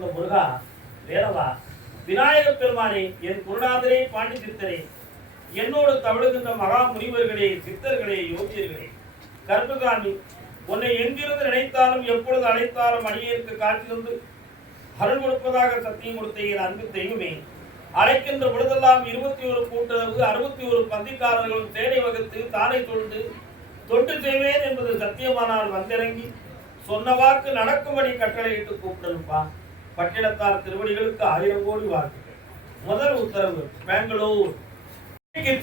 வந்த முருகா, வேலவா, விநாயகப் பெருமானே, என் குருநாதரே, பாண்டி சித்தரே, என்னோடு தவழுகின்ற மகா முனிவர்களே, சித்தர்களே, யோகியர்களே, கற்பகாமி, உன்னை எங்கிருந்து நினைத்தாலும் எப்பொழுது அழைத்தாலும் அடியேற்கு காட்சி தந்து அருள் கொடுப்பதாக சத்தியம் கொடுத்த என் அன்பு தெய்வமே, அழைக்கின்ற பொழுதெல்லாம் 21 கூட்டுறவு 61 பந்திக்காரர்களும் சேனை வகுத்து தானே தொண்டு செய்வேன் என்பது சத்தியமானால் வந்திறங்கி சொன்ன வாக்கு நடக்கும்படி கட்டளையிட்டு கூப்பிடலுப்பா. பட்டினத்தார் திருவடிகளுக்கு 1000 கோடி வாழ்த்துக்கள். முதல் உத்தரவு, பெங்களூர்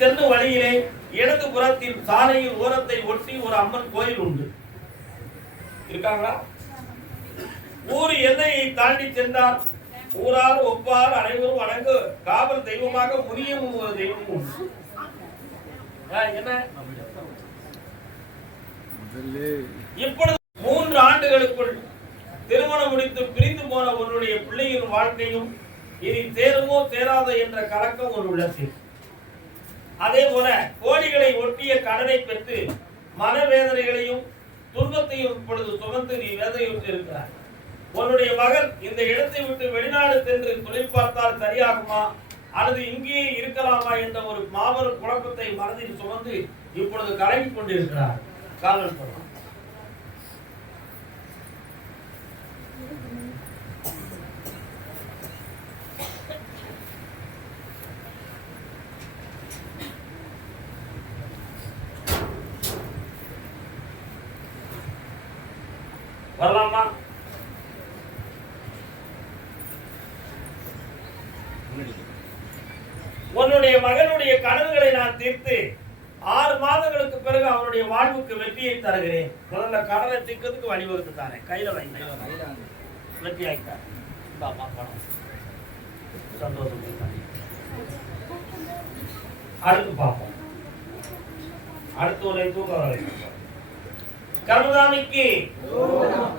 சென்று வழியிலே இடது புறத்தில் சாலையில் ஓரத்தை ஒட்டி ஒரு அம்மன் கோயில் உண்டு. இருக்காங்களா? ஊர் எல்லையை தாண்டி சென்றால் ஊரார் ஒப்பார் அனைவரும் வணங்க காவல் தெய்வமாக முனியமும் ஒரு தெய்வமும் உண்டு. என்ன இப்பொழுது 3 ஆண்டுகளுக்குள் திருமணம் முடித்து பிரிந்து போன உன்னுடைய பிள்ளையின் வாழ்க்கையும் இனி தேருமோ தேராதோ என்ற கலக்கம் ஒரு உள்ளத்தில். அதே போல கோடிகளை ஒட்டிய கடனை பெற்று மனவேதனைகளையும் துன்பத்தையும் இப்பொழுது சுமந்து நீ வேதனையுற்று இருக்கிறார். உன்னுடைய மகன் இந்த இடத்தை விட்டு வெளிநாடு சென்று தொழில் பார்த்தால் சரியாகுமா அல்லது இங்கேயே இருக்கலாமா என்ற ஒரு மாபெரும் குழப்பத்தை மனதில் சுமந்து இப்பொழுது கலங்கி கொண்டிருக்கிறார். காவல் பண்ணலாம். வரலாமா? உன்னுடைய மகனுடைய கடன்களை நான் தீர்த்து 6 மாதங்களுக்கு பிறகு அவனுடைய வாழ்வுக்கு வெற்றியை தருகிறேன். முதல்ல கடனை தீர்க்கிறதுக்கு வழிவகுத்து தானே கையில வைங்க. வெற்றி ஆயிட்டார். சந்தோஷம். அடுத்து பார்ப்போம். அடுத்து ஒரு தூக்க வரை கருதாமிக்கு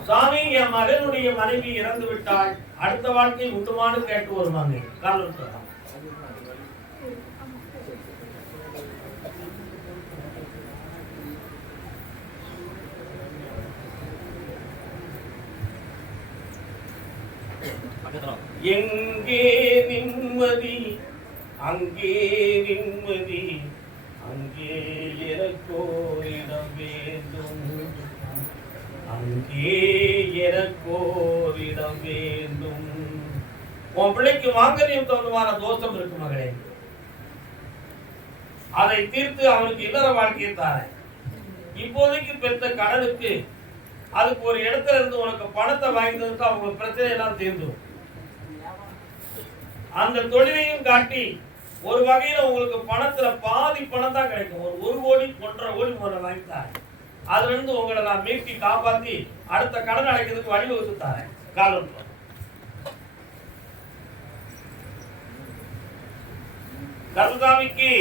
சாமி, என் மகனுடைய மனைவி இறந்து விட்டாள், அடுத்த வாழ்க்கை உண்டுமானு கேட்டு வருவாங்க. காரணம் சொல்லலாம். எங்கே நிம்மதி அங்கே நிம்மதி, அங்கே எனக்கோரிடம் வேண்டும், அங்கே எனக்கோரிடம் வேண்டும். உன் பிள்ளைக்கு மாங்கல்யம் தோன்றுமான தோஷம் இருக்கு மகளே, அதை தீர்த்து அவனுக்கு இல்லற வாழ்க்கையை தாரேன். இப்போதைக்கு பெற்ற கடனுக்கு அதுக்கு ஒரு இடத்துல இருந்து உனக்கு பணத்தை வாங்கினதுக்கு அவங்க பிரச்சனை எல்லாம் தீர்ந்துடும். அந்த தொழிலையும் காட்டி ஒரு வகையில உங்களுக்கு பணத்துல பாதி பணம் தான் கிடைக்கும். ஒரு 1 கோடி 1.5 கோடி முதல்ல வாங்கித்தாரேன். அதுல இருந்து உங்களை நான் மீட்டி காப்பாத்தி அடுத்த கடன் அடைக்கிறதுக்கு வழிவகுத்து தாரேன். காலம் கருதாமிக்கு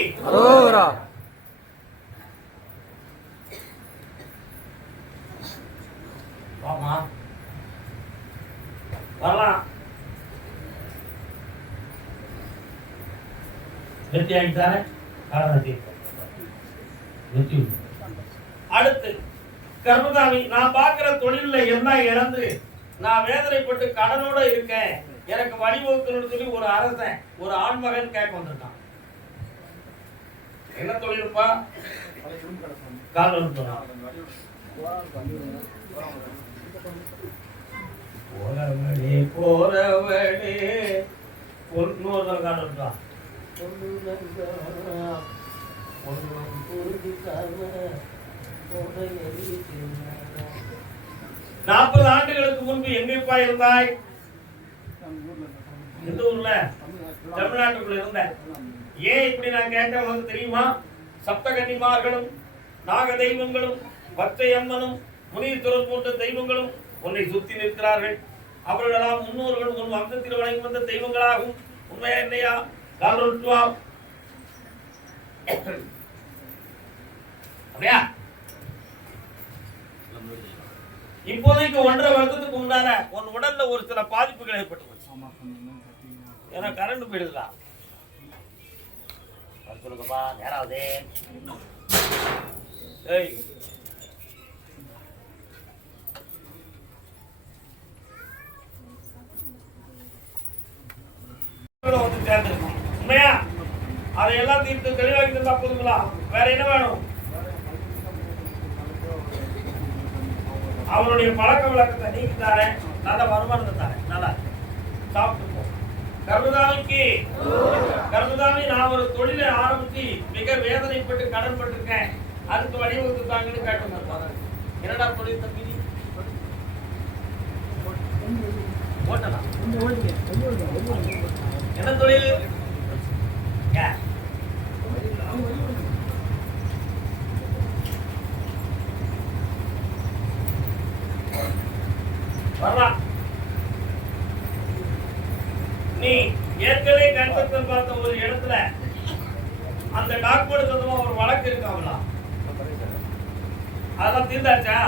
வரலாம். வெற்றி ஆகிட்டாரே. அடுத்து கர்மதாமி, நான் பார்க்கிற தொழில எல்லாம் இழந்து நான் வேதனைப்பட்டு கடனோட இருக்கேன், எனக்கு வழிவகுக்கணும்னு சொல்லி ஒரு அரசன் ஒரு ஆண்மகன் கேட்க வந்திருக்கான். என்ன தொழில்ப்பா? காலம் போறவனே போறவனே பொண்ணு காலம் 40 ஆண்டுகளுக்கு முன்பு எங்கேப்பா இருந்தாய்? எந்த ஊர்ல? தமிழ்நாட்டுக்குள்ள இருந்த. ஏன் இப்படி நான் கேட்டேன் உனக்கு தெரியுமா? சப்தகன்னிமார்களும் நாக தெய்வங்களும் பச்சை அம்மனும் முனீஸ்வரர் போன்ற தெய்வங்களும் உன்னை சுத்தி நிற்கிறார்கள். அவர்களெல்லாம் முன்னோர்கள் உன் வம்சத்தில் வழங்கி வந்த தெய்வங்களாகும். உண்மையா இல்லையா? அப்படியா? இப்போதைக்கு 1.5 வருஷத்துக்கு முன்னால உன் உடல்ல ஒரு சில பாதிப்புகள் ஏற்பட்டு ஏன்னா கரண்ட் போயிடுதா? சொல்லுங்கப்பா. யாராவது சேர்ந்துருக்கு. உண்மையா? அதையெல்லாம் தீர்த்து தெளிவாக்கி தந்தா போதுங்களா? வேற என்ன வேணும்? அவனுடைய பழக்க வழக்கத்தை நீக்கி தாரேன், நல்ல வருமானத்தை தாரேன், நல்லா சாப்பிட்டு. கர்மதாமி நான் ஒரு தொழிலை ஆரம்பிச்சு மிக வேதனைப்பட்டு கடன் பட்டிருக்கேன், அதுக்கு வழிவகுத்து தாங்கன்னு கேட்டு. என்னடா தொழில் தம்பி? என்ன தொழில்? வரலாம். நீ ஏற்கனவே கன்ஸ்ட்ரக்ஷன் பார்த்த ஒரு இடத்துல அந்த டாக்குமெண்ட் சொந்தமா ஒரு வழக்கு இருக்காங்களா? அதெல்லாம் தீர்ந்தாச்சா?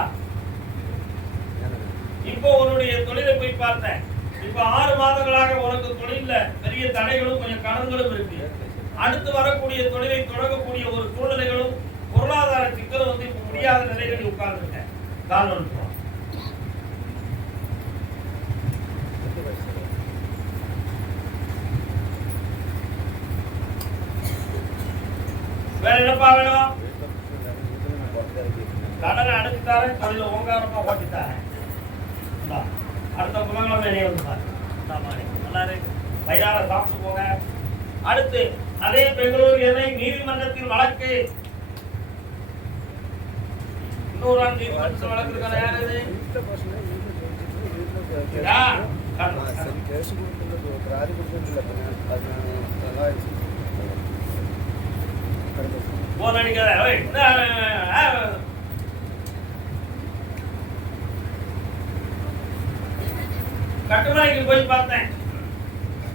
இப்போ உன்னுடைய தொழிலை போய் பார்த்தேன். இப்ப 6 மாதங்களாக உனக்கு தொழில பெரிய தடைகளும் கொஞ்சம் கடன்களும் இருக்கு. அடுத்து வரக்கூடிய தொழிலை தொடங்கக்கூடிய ஒரு சூழ்நிலைகளும் பொருளாதார சிக்கலும் வந்து இப்ப முடியாத நிலையில் உட்கார்ந்து இருக்க காரணம். வேற என்னப்பா வேணும்? கடனை அடைச்சுட்டாரு, தொழில ஓங்காரமா ஓட்டிட்டாரு. அடுத்த புலங்களும் வெளியே வந்துட்டாரு. நல்லா இருக்கு, வயிறார சாப்பிட்டு போங்க. அடுத்து அதே பெங்களூர் எல்லை நீதிமன்றத்தில் வழக்கு. இன்னொரு ஆள் நீதிமன்றத்தில் வழக்கு இருக்கான யார் இது? போன் அடிக்காத. கட்டுமனைக்கு போய் பார்த்தேன்.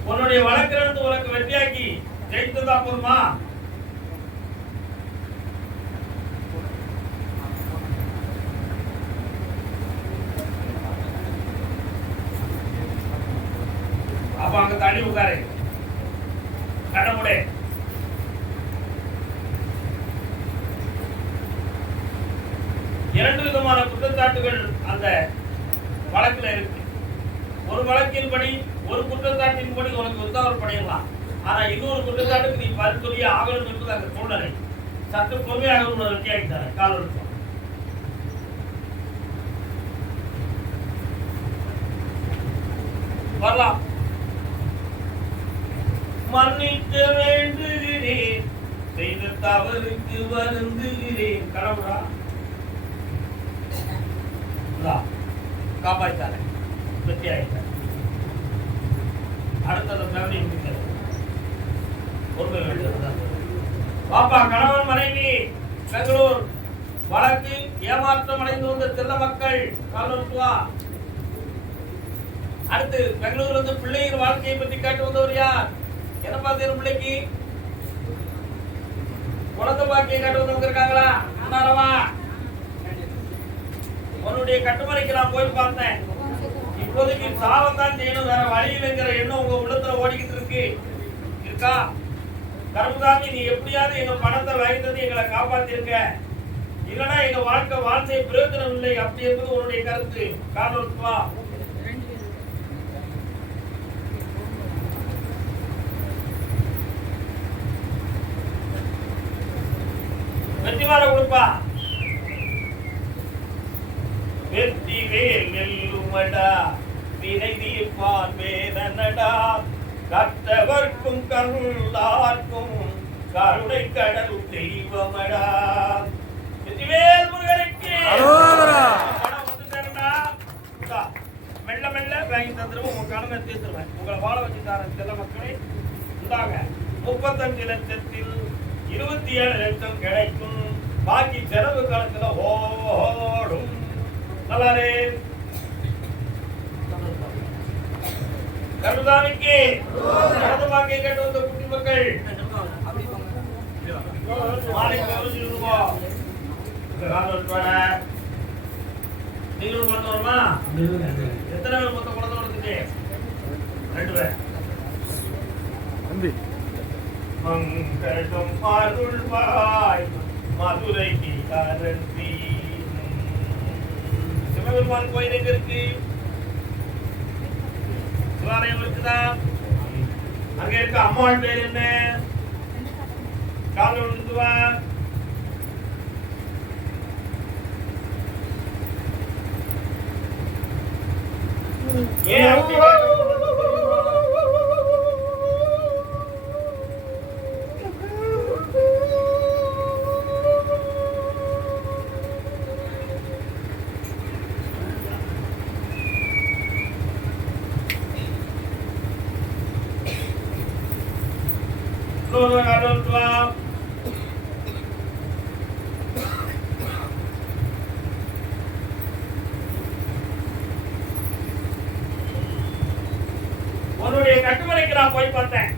உன்னுடைய வழக்கிலிருந்து உனக்கு வெற்றியாக்கி ஜெயித்ததா போதுமா? அப்ப அங்க தள்ளி உட்காரு, கடமுடே. இரண்டு விதமான குற்றச்சாட்டுகள் அந்த வழக்கில் இருக்கு. ஒரு வழக்கின்படி, ஒரு குற்றச்சாட்டின்படி உனக்கு உத்தரவு பண்ணிடலாம். ஆனா இன்னொரு குற்றச்சாட்டுக்கு நீ பதில் சொல்லியே ஆகணும் என்பது அந்த சூழ்நிலை. சற்று பொறுமையாக உங்களை வெட்டியாக்கிட்டாரு. கால் வருஷம் வரலாம். மன்னிக்க வேண்டுகிறேன், செய்த தவறுக்கு வருந்துகிறேன். கடவுளா காப்பாற்றாரு, வெற்றி ஆயிட்டார். அடுத்த ஃபேமிலி பொறுமை வேண்டியது. பாப்பா கணவன் மனைவி பெங்களூர் வழக்கு ஏமாற்றம் அடைந்து வந்த செல்ல மக்கள் காலத்துவா. அடுத்து பெங்களூர் வந்து பிள்ளையின் வாழ்க்கையை பற்றி கேட்டு வந்தவர் யார்? என்ன பார்த்தீங்க? பிள்ளைக்கு குழந்தை பாக்கியை கேட்டு வந்தவங்க இருக்காங்களா? அண்ணாரவா, உன்னுடைய கட்டுமனைக்கு நான் போய் பார்த்தேன். இப்போதைக்கு சாவம் தான் செய்யணும், வேற வழி இல்லைங்கிற எண்ணம் உங்க உள்ளத்துல ஓடிக்கிட்டு இருக்கா? கர்மதாமி, நீ எப்படியாவது எங்க பணத்தை வாங்கிட்டு எங்களை காப்பாத்திருக்க, இல்லைன்னா எங்க வாழ்க்கை பிரயோஜனம் இல்லை அப்படி என்பது உன்னுடைய கருத்து. காரணம் வெற்றிமாற கொடுப்பா. வெற்றி வேல் நெல்லுமடா, வினை தீர்ப்பான் வேதனடா, கற்றவர்க்கும் கருளார்க்கும் கருணை கடல் தெய்வமடா. வெற்றிவேல் முருகனுக்கு மெல்ல மெல்ல வாங்கி தந்துருவோம். உங்க கடமை தீர்த்துருவேன். உங்களை வாழ வச்சு தரேன். செல்ல மக்களே இந்தாங்க. 35 லட்சத்தில் 27 லட்சம் கிடைக்கும். பாக்கி செலவு கணக்குல ஓடும். நல்லாரே கருதானிக்கு நடந்து பாக்கி கேட்டு வந்த குட்டி மக்கள் நீங்களும் குழந்தை வருமா? எத்தனை பேர் மொத்த குழந்தை வருது? 2 பேர். மங்களம் அருள்வாய் மதுரைக்கு அரண்மனை. சிவபெருமான் கோயில் எங்க இருக்கு? சிவாலயம் இருக்குதா? அங்க இருக்க அம்மாள் பேர் என்ன? கால் விழுந்து வா. ஏன் உன்னுடைய கட்டுமலைக்கு நான் போய் பார்த்தேன்.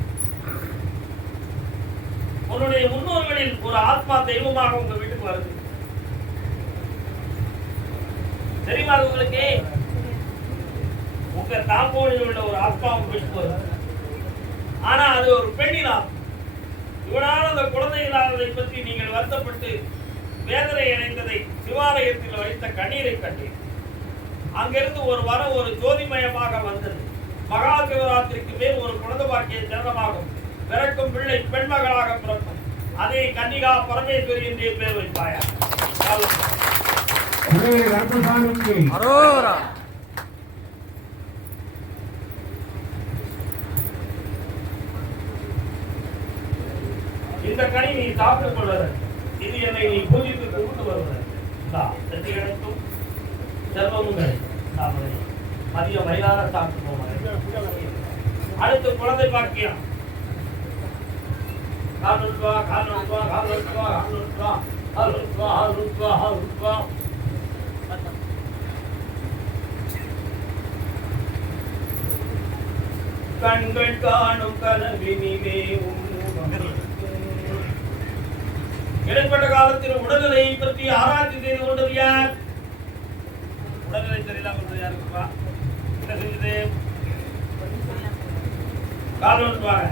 உன்னுடைய முன்னோர்களில் ஒரு ஆத்மா தெய்வமாக உங்க வீட்டுக்கு வருது. தெரியுமா உங்களுக்கு? உங்க தாம்போனில் உள்ள ஒரு ஆத்மா உங்க வீட்டுக்கு வருது. ஆனா அது ஒரு பெண்ணினா. இவனால் அந்த குழந்தை இல்லாததை பற்றி நீங்கள் வருத்தப்பட்டு வேதனை அடைந்ததை சிவாலயத்தில் வைத்த கண்ணீரை கண்டேன். அங்கிருந்து ஒரு வரம் ஒரு ஜோதிமயமாக வந்தது. மகா சிவராத்திரிக்கு மேல் ஒரு குழந்தை பாக்கிய ஜனனமாகும். பிறக்கும் பிள்ளை பெண்மகளாக பிறக்கும். அதை கன்னிகா பரமேஸ்வரி என்றே பேர் வைப்பாயா. இந்த கனி நீ சாப்பிட்டுக் கொள்வது. இது என்னை நீ பூஜித்து கொண்டு வருவது. வெற்றி கிடைக்கும், செல்வமும் கிடைக்கும். மதிய வயலார சாப்பிட்டு போவாங்க. அடுத்து குழந்தை பாக்கியம். கண்கள் காணும் கனவினிலே இடைப்பட்ட காலத்தில் உடல்நிலையை பற்றி ஆராய்ச்சி செய்து கொண்டது யார்? உடல்நிலை சரியில்லாம இருந்தது யாருக்குப்பா? என்ன செஞ்சது? காலம் வாங்க.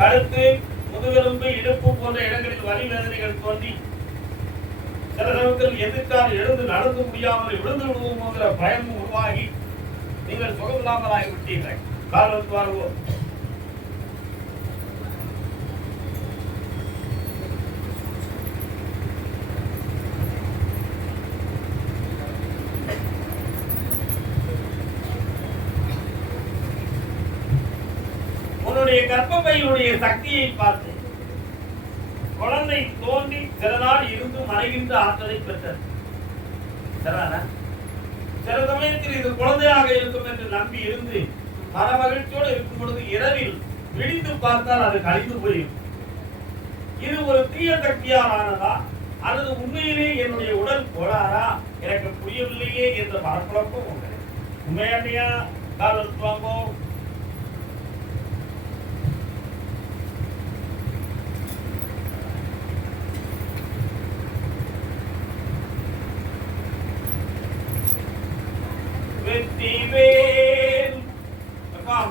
கழுத்து, முதுகெலும்பு, இடுப்பு போன்ற இடங்களில் வலி வேதனைகள் தோன்றி சில சமயத்தில் எதிர்த்தால் எழுந்து நடந்து முடியாமல் விழுந்து விடுவோம் என்கிற பயமும் உருவாகி நீங்கள் சுகமில்லாமலாகி விட்டீர்கள். காலம் வாழ்வோம். உன்னுடைய கர்ப்பப்பையினுடைய சக்தியை பார்த்து குழந்தை தோன்றி சில நாள் இருந்து மறைகின்ற ஆற்றலை பெற்றது. சில சமயத்தில் இது குழந்தையாக இருக்கும் என்று நம்பி இருந்து மனமகிழ்ச்சியோடு இருக்கும் பொழுது இரவில் விழித்து பார்த்தால் அது கழிந்து போயும். இது ஒரு தீய சக்தியால் ஆனதா அல்லது உண்மையிலே என்னுடைய உடல் கோளாறா எனக்கு புரியவில்லையே என்ற மனக்குழப்பம் உண்டு. உண்மையா காலம் வாங்கோ.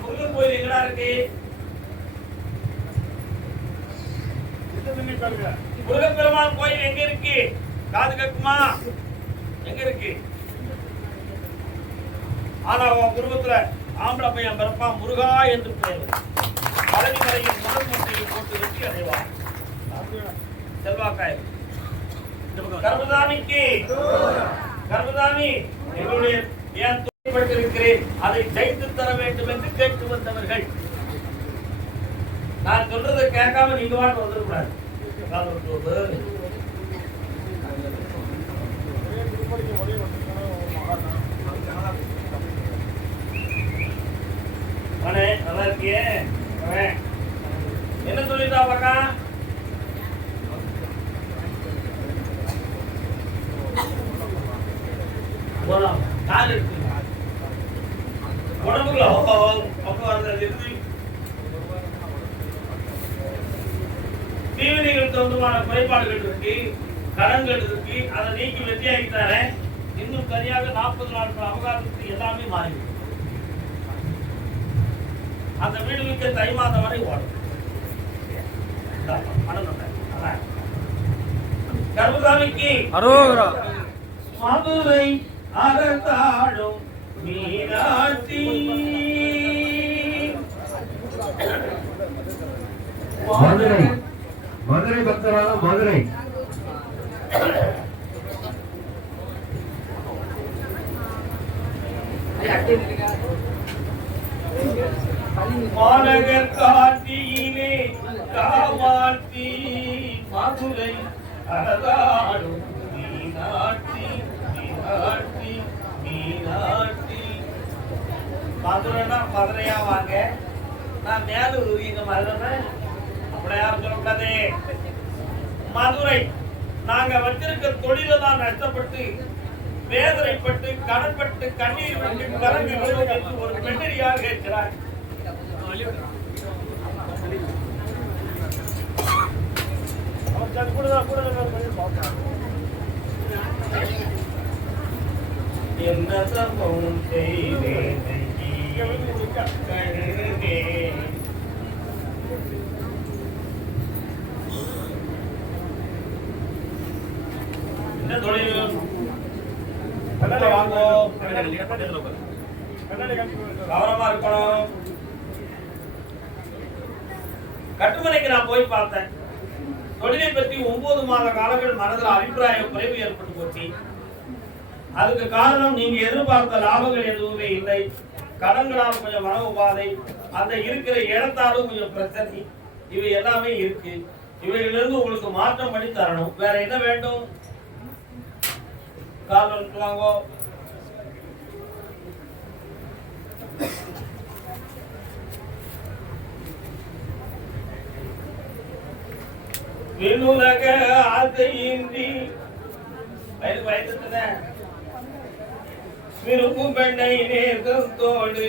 முருகன் கோயில் எங்கடா இருக்கு? முருகன் பெருமாள் கோயில் எங்க இருக்கு? காது கேக்குமா? எங்க இருக்கு? ஆனா உன் குடும்பத்துல ஆம்பளை பையன் பிறப்பா முருகா என்று பெயர். பழனி மலையில் முதல் மூட்டையை போட்டு வெற்றி அடைவார். செல்வாக்காய் கர்மதாமிக்கு கர்மதாமி எங்களுடைய ஏன் இருக்கிறேன் அதை ஜெயித்து தர வேண்டும் என்று கேட்டு வந்தவர்கள். நான் சொல்றதை கேட்காம நீங்க வாட்டு வந்துடக்கூடாது. நல்லா இருக்கியே? என்ன சொல்லிட்டா பாக்கா? கால் இருக்கு உடம்புல தீவினைகள் சொந்தமான குறைபாடுகள் இருக்கு, கடன்கள் இருக்கு. அதை நீக்கி வெற்றியாகிட்டார இன்னும் சரியாக 40 நாட்கள் அவகாசத்துக்கு எல்லாமே மாறிவிடும். அந்த வீடு விற்க தை மாதம் வரை ஓடும். கருப்புசாமிக்கு மதுரை அறந்தாடும் மீனாட்சி மதுரை மதுரை பக்தரான மதுரை மாநகர் காட்சியிலே காமாட்சி மதுரை அறந்தாடும் மீனாட்சி மீனாட்சி மீனாட்சி. மதுரைனா மதுரையா வாங்க, நான் மேலூர் இந்த மதுரை அப்படியா சொல்லக்கூடாது. மதுரை நாங்க வச்சிருக்க தொழில தான் நஷ்டப்பட்டு வேதனைப்பட்டு கடன்பட்டு கண்ணீர் விட்டு கலங்கி ஒரு பெண்ணடியாக இருக்கிறார். என்ன சம்பவம் செய்தேன் என்ன தொழில் கவனமா இருக்கணும். கட்டுமனைக்கு நான் போய் பார்த்தேன். தொழிலை பற்றி 9 மாத காலங்கள் மனதில் அபிப்பிராய குறைவு ஏற்பட்டு போச்சு. அதுக்கு காரணம் நீங்க எதிர்பார்த்த லாபங்கள் எதுவுமே இல்லை. கடன்களால் கொஞ்சம் மன உபாதை, அந்த இருக்கிற இடத்தாலும் கொஞ்சம் பிரச்சனை, இவை எல்லாமே இருக்கு. இவைகளிலிருந்து உங்களுக்கு மாற்றம் பண்ணி தரணும். வேற என்ன வேண்டும்? காரணம் வாங்கோ. விண்ணுலக ஆசையின்றி விரும்பும் பெண்ணை நேசத்தோடு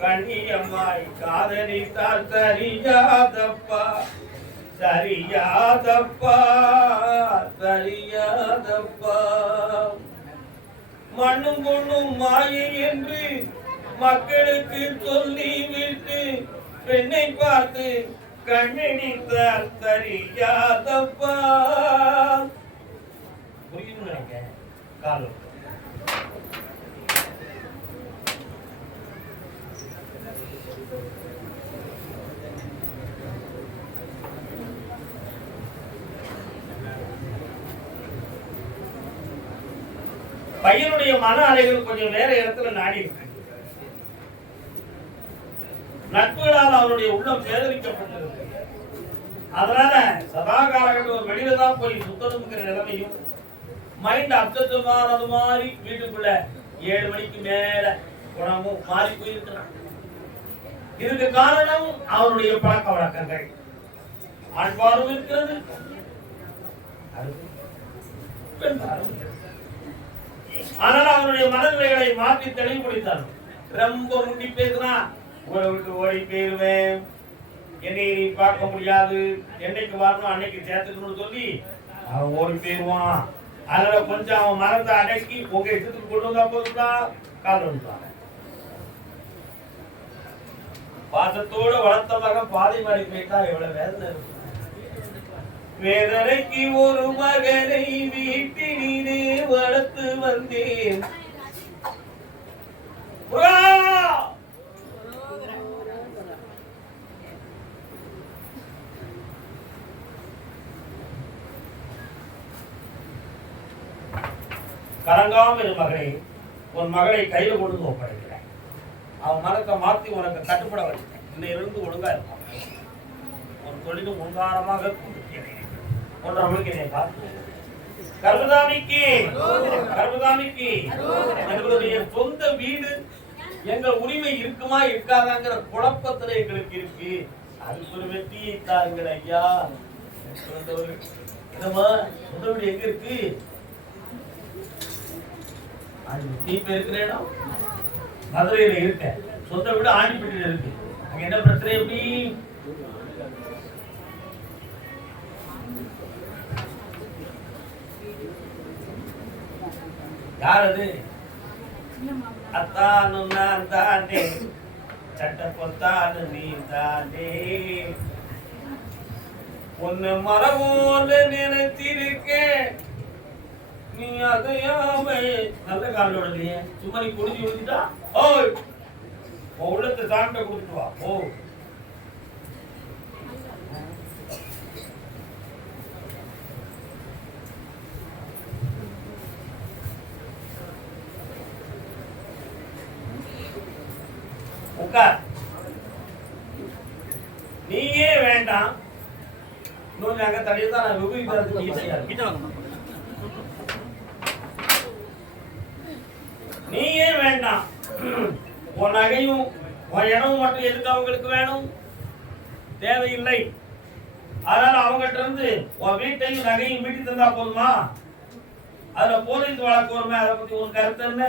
கண்ணியம்மாய் காதலித்தால் சரியாதப்பா சரியாதப்பா சரியாதப்பா. மண்ணும் பொண்ணும் மாயை என்று மக்களுக்கு சொல்லிவிட்டு பெண்ணை பார்த்து கண்ணடித்தால் சரியாதப்பா. புரியும் நினைக்க காலம் பையனுடைய மன அலைகள் கொஞ்சம் வேற இடத்துல நாடி இருக்கு. நட்புகளால் அவருடைய உள்ளம் சேதரிக்கப்பட்டிருக்கு. அதனால சதா காலகட்டம் ஒரு வெளியில தான் போய் சுத்தணுங்கிற நிலைமையும் மைண்ட் அப்செட்டமானது மாதிரி வீட்டுக்குள்ள 7 மணிக்கு மேல குணமும் மாறி போயிருக்கிறான். இதுக்கு காரணம் அவருடைய பழக்க வழக்கங்கள். ஆண் பார்வை இருக்கிறது, பெண் பார்வை இருக்கிறது. அதனால அவருடைய மனநிலைகளை மாற்றி தெளிவுபடுத்தார். ரொம்ப முண்டி பேசுறான், உங்களை விட்டு ஓடி போயிருவேன், என்னை நீ பார்க்க முடியாது, என்னைக்கு வரணும் அன்னைக்கு சேர்த்துக்கணும்னு சொல்லி அவன் ஓடி போயிருவான். அதனால கொஞ்சம் அவன் மனத்தை அடக்கி உங்க இஷ்டத்துக்கு கொண்டு வந்தா போதுதான் கால் வந்துட்டாங்க. பாசத்தோட வளர்த்த மகன் பாதை மாறி போயிட்டா எவ்வளவு வேதனை இருக்கும். வேதனைக்கு ஒரு மகனை வீட்டினே வளர்த்து வந்தேன். கலங்காம இரு மகனே, உன் மகளை கையில கொண்டு ஒப்படைக்கிறேன். அவன் மனத்தை மாத்தி உனக்கு கட்டுப்பட வச்சுட்டேன். இன்னிலிருந்து ஒழுங்கா இருப்பான். ஒரு தொழிலும் ஒன்றாரமாக கருப்புசாமிக்கு கருப்புசாமிக்கு எங்களுடைய சொந்த வீடு எங்க உரிமை இருக்குமா இருக்காதாங்கிற குழப்பத்துல எங்களுக்கு இருக்கு. அதுக்கு ஒரு வெற்றியை தாருங்கள் ஐயா. சொந்த வீடு எங்க இருக்கு? இப்ப இருக்கிற இடம் மதுரையில இருக்க, சொந்த வீடு ஆண்டிப்பட்டியில இருக்கு. அங்க என்ன பிரச்சனை? எப்படி யார் அது? அத்தானே சட்ட கொத்தான்னு நீ தானே ஒன்னு மரபோல நினைத்திருக்கேன் நீ அதையாம நல்ல காலோட இல்லையே சும்மா நீ குடிச்சு விழுந்துட்டா ஓய் உள்ளத்தை சாப்பிட்ட கொடுத்துட்டு வா ஓ உட்கார் நீயே வேண்டாம் இன்னொன்று அங்க தள்ளிதான் நான் விபரீதத்துக்கு ஈஸியா இருக்கு நீயே வேண்டாம் உன் நகையும் உன் இடமும் மட்டும் எதுக்கு அவங்களுக்கு வேணும் தேவையில்லை அதனால அவங்ககிட்ட இருந்து உன் வீட்டையும் நகையும் மீட்டி தந்தா போதுமா அதுல போலீஸ் வழக்கு வருமே அதை பத்தி உன் கருத்து என்ன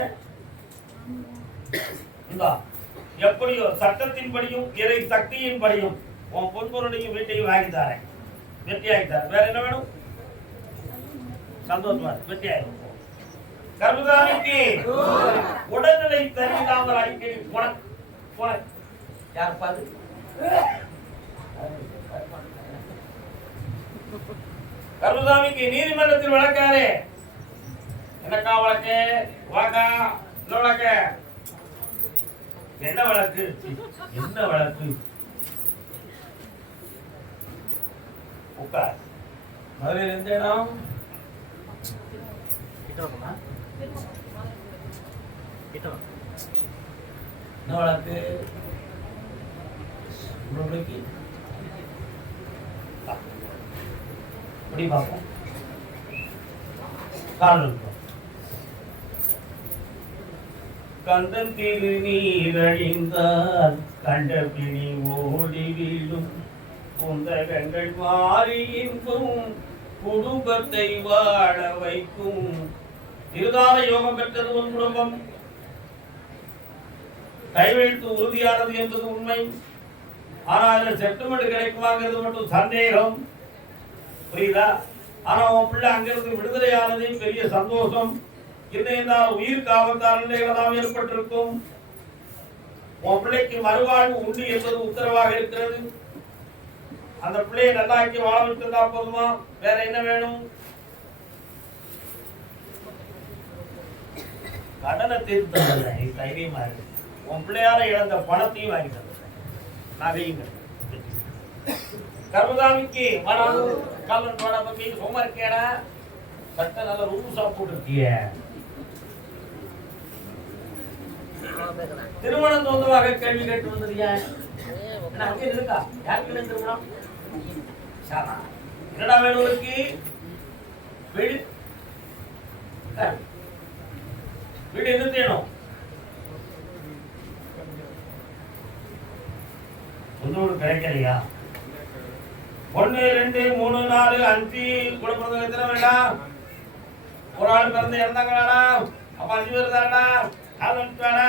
இந்தா எப்படியோ சட்டத்தின்படியும் இறை சக்தியின்படியும் உன் பொன்பொருளையும் வீட்டையும் வாங்கி தரேன் வெற்றியாகி தரேன் வேற என்ன வேணும் சந்தோஷமா வெற்றியாகும் கர்மதானிக்கு உடல்நிலை சரியில்லாமல் அடிக்கடி போன யார் பாது கர்மதாமிக்கு நீதிமன்றத்தில் வழக்காரே என்னக்கா வழக்கு வாக்கா என்ன வழக்கு என்ன வழக்கு என்ன வழக்கு உட்கார் மதுரையில் எந்த இடம் என்ன வழக்கு எப்படி பார்ப்போம் காரணம் கந்தன் திருநீரழிந்தால் கண்ட பிணி ஓடி வீழும் குந்தகங்கள் மாறி இன்பும் குடும்பத்தை வாழ வைக்கும் திருதான யோகம் பெற்றது உன் குடும்பம் கைவெழுத்து உறுதியானது என்பது உண்மை ஆனால் செட்டில்மெண்ட் கிடைக்குமாங்கிறது மட்டும் சந்தேகம் புரியுதா ஆனா உன் பிள்ளை அங்கிருந்து விடுதலையானது பெரிய சந்தோஷம் இல்லைன்னா உயிருக்கு ஆபத்தான நிலைகளெல்லாம் ஏற்பட்டிருக்கும் உன் பிள்ளைக்கு மறுவாழ்வு உண்டு என்பது உத்தரவாக இருக்கிறது அந்த பிள்ளையை நல்லாக்கி வாழ வைத்திருந்தா போதுமா வேற என்ன வேணும் கடனை தீர்த்து தைரியமா இருக்கு உன் பிள்ளையார இழந்த பணத்தையும் வாங்கி தந்தேன் நகையும் கர்மதாமிக்கு மனம் காலன் பணம் பத்தி சும்மா இருக்கேடா சட்ட நல்ல ரூசா போட்டுருக்கிய திருமணம் சொந்தமாக கேள்வி கேட்டு வந்தது அங்கே இருக்கா யாருக்கு திருமணம் என்னடா வேணும் இருக்கு வீடு வீடு என்ன செய்யணும் சொந்தோடு கிடைக்கலையா 1 2 3 4 5 கூட பிறந்த எத்தனை வேண்டாம் ஒரு ஆள் பிறந்து இறந்தாங்களாடா அப்ப 5 பேர் தானடா ஆரம்பிச்சாடா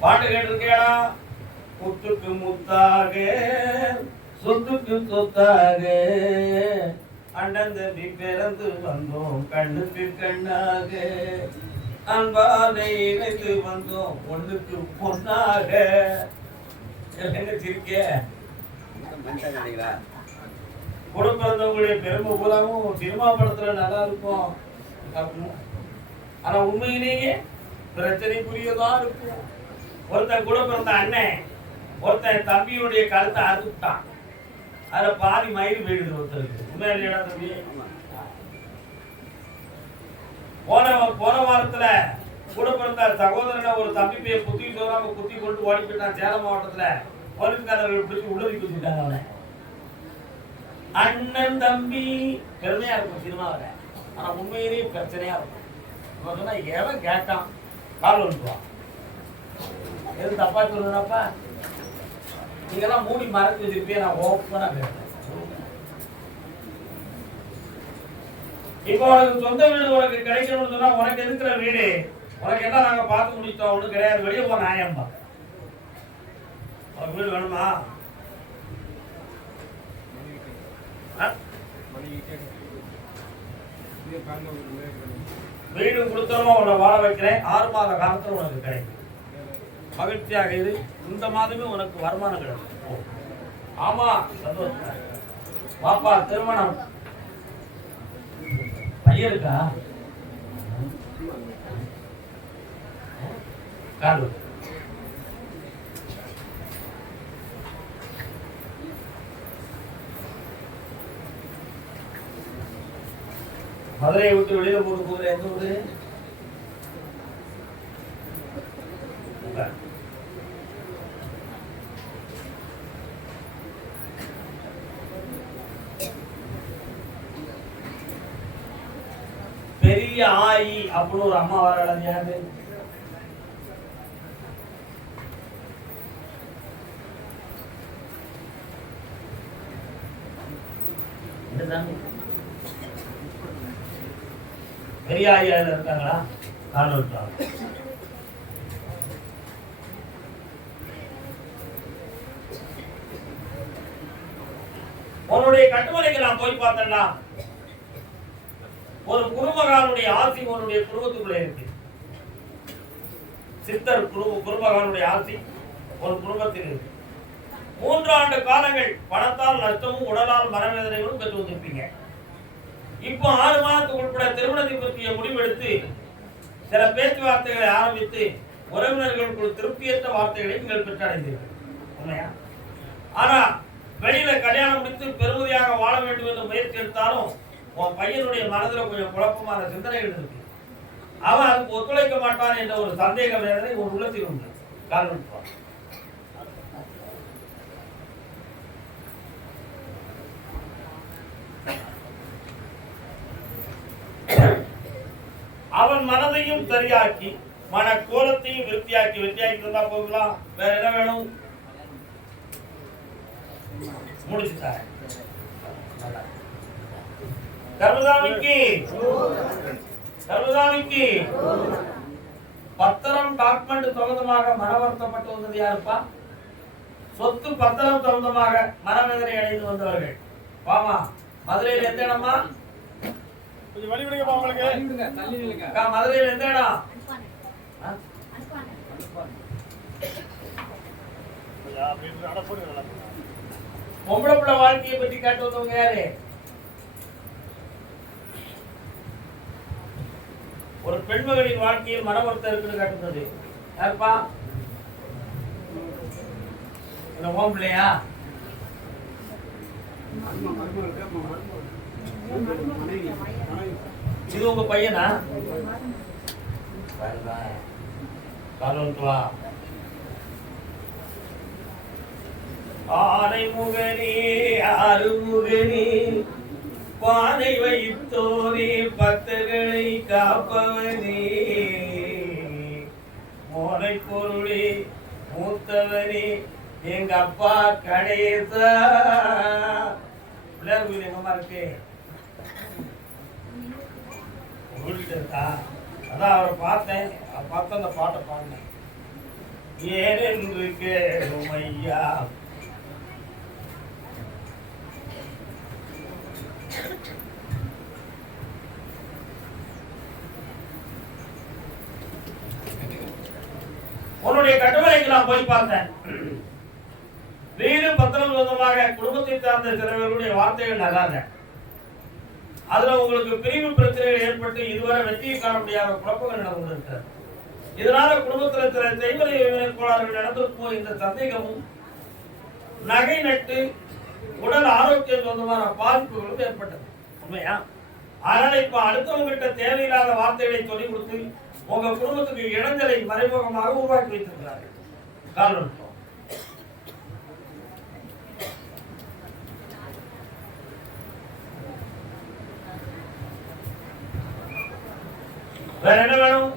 பாட்டு கேட்டிருக்கேடா முத்துக்கு முத்தாக சொத்துக்கு சொத்தாக அண்ணன் தம்பி பிறந்து வந்தோம் கண்ணுக்கு கண்ணாக அன்பானை இணைந்து வந்தோம் ஒண்ணுக்கு பொண்ணாக சிரிக்க கூட பிறந்தவங்களுடைய பெருமை பூராவும் சினிமா படத்துல நல்லா இருக்கும் ஆனா உண்மையிலேயே பிரச்சனைக்குரியதான் இருக்கும் ஒருத்தன் கூட பிறந்த அண்ணன் ஒருத்தன் தம்பியுடைய கழுத்தை அறுத்துட்டான் அதுல பாதி மயிறு போயிடுது ஒருத்தருக்கு உண்மையிலேடா தம்பி போன வாரத்துல கூட பிறந்த சகோதரனை ஒரு தம்பி பைய குத்தி சொல்லாம குத்தி கொண்டு ஓடி போயிட்டான் சேலம் மாவட்டத்துல போலீஸ்காரர்கள் பிடிச்சி உள்ளதி குத்திட்டாங்க அவனை அண்ணன் தம்பி பெருமையா இருக்கும் சினிமாவில ஆனா உண்மையிலேயே பிரச்சனையா இருக்கும் சொன்னா எவன் கேட்டான் கால் வந்துடுவான் எது தப்பா சொல்லுறப்பா நீங்கெல்லாம் மூடி மறைச்சு வச்சிருப்பே நான் ஓப்பனா பேசுறேன் இப்போ உனக்கு சொந்த வீடு உனக்கு கிடைக்கணும்னு சொன்னா உனக்கு இருக்கிற வீடு உனக்கு என்ன நாங்க பார்த்து முடிச்சோம் ஒண்ணு கிடையாது வெளியே போ நியாயம்பா உனக்கு வீடு வேணுமா வீடு கொடுத்தனமா உன்னை வாழ வைக்கிறேன். 6 மாத காலத்துல உனக்கு கிடைக்கும். மகிழ்ச்சியாக இரு. இந்த மாதமே உனக்கு வருமானம் கிடைக்கும். ஆமா, சந்தோஷம். பாப்பா திருமணம் பையன் இருக்கா? காடு மதுரையை விட்டு வெளியில போட்டு போகிற எந்த ஊரு? பெரிய ஆயி அப்படின்னு ஒரு அம்மா வர யாரு? பெரிய ஆயா இருக்காங்களா? உன்னுடைய கட்டுமலைக்கு நான் போய் பார்த்தேன்னா ஒரு குருமகானுடைய ஆசி உன்னுடைய குடும்பத்துக்குள்ள இருக்கு. சித்தர் குருமகானுடைய ஆசி ஒரு குடும்பத்தில் இருக்கு. 3 ஆண்டு காலங்கள் பணத்தால் நஷ்டமும் உடலால் மனவேதனைகளும் பெற்று வந்திருப்பீங்க. இப்போ 6 மாதத்துக்கு உட்பட திருமணத்தை பற்றிய முடிவெடுத்து சில பேச்சுவார்த்தைகளை ஆரம்பித்து உறவினர்களுக்குள் திருப்தியற்ற வார்த்தைகளை நீங்கள் பெற்றடைந்தீர்கள். உண்மையா? ஆனா வெளியில கல்யாணம் முடித்து பெருமதியாக வாழ வேண்டும் என்று முயற்சி எடுத்தாலும் உன் பையனுடைய மனதில் கொஞ்சம் குழப்பமான சிந்தனைகள் இருக்கு. அவன் அதுக்கு ஒத்துழைக்க மாட்டான் என்ற ஒரு சந்தேக வேதனை ஒரு உள்ளத்தில் உண்டு. காரணம் அவன் மனதையும் சரியாக்கி மன கோலத்தையும் வெற்றியாக்கி தந்தா போகலாம். வேற என்ன வேணும்? முடிச்சுட்டாங்க. கர்மசாமிக்கு பத்திரம் டாக்குமெண்ட் சம்பந்தமாக மனவருத்தப்பட்டு வந்தது யாருப்பா? சொத்து பத்திரம் சம்பந்தமாக மனவேதனை அடைந்து வந்தவர்கள். வாமா, மதுரையில் எந்த இடமா? மதுரையில் எந்த இடம்? பொம்பளை பிள்ளை வாழ்க்கையை பற்றி கேட்டு வந்தவங்க யாரு? ஒரு பெண்மகளின் வாழ்க்கையில் மனவருத்தம் இருக்குன்னு காட்டுறது யாருப்பா? ஓம் பிள்ளையா? இது உங்க பையனா? ஆனை முகனே அருமுகனே பானை வைத்தோனே பக்தர்களை காப்பவனே மோனை பொருளே மூத்தவனே எங்க அப்பா கணேசா. பிள்ளையார் கோயில் எங்கம்மா இருக்கு? ஓடிட்டு இருக்கா? அதான் அவரை பார்த்தேன். பார்த்து அந்த பாட்டை பாடினேன். ஏனென்று கேளும் ஐயா உன்னுடைய கட்டுமலைக்கு நான் போய் பார்த்தேன். வீடு பத்திரம் சொந்தமாக குடும்பத்தை சார்ந்த சிலவர்களுடைய வார்த்தைகள் நல்லாங்க. அதுல உங்களுக்கு பிரிவு பிரச்சனைகள் ஏற்பட்டு இதுவரை வெற்றியை காண முடியாத குழப்பங்கள் நடந்து கொண்டிருக்கிறது. இதனால குடும்பத்தில் சில செய்வதை கோளாறுகள் நடந்திருக்குமோ இந்த சந்தேகமும் நகை நட்டு உடல் ஆரோக்கியம் சொந்தமான பாதிப்புகளும் ஏற்பட்டது. உண்மையா? அதனால இப்ப அடுத்தவங்க கிட்ட தேவையில்லாத வார்த்தைகளை சொல்லிக் கொடுத்து உங்க குடும்பத்துக்கு இடைஞ்சலை மறைமுகமாக உருவாக்கி வைத்திருக்கிறார்கள். காரணம் வேற என்ன வேணும்?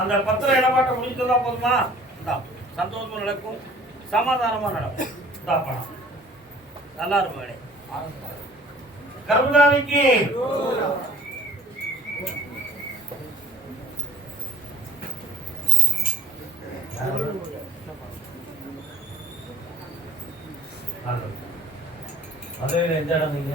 அந்த பத்திர இடமாட்ட முடிச்சதா போதுமா? சந்தோஷமா நடக்கும், சமாதானமா நடக்கும். பணம் நல்லா இருக்கும். கருணாநிதிக்கு மதுரையில் எந்த இடம் நீங்க?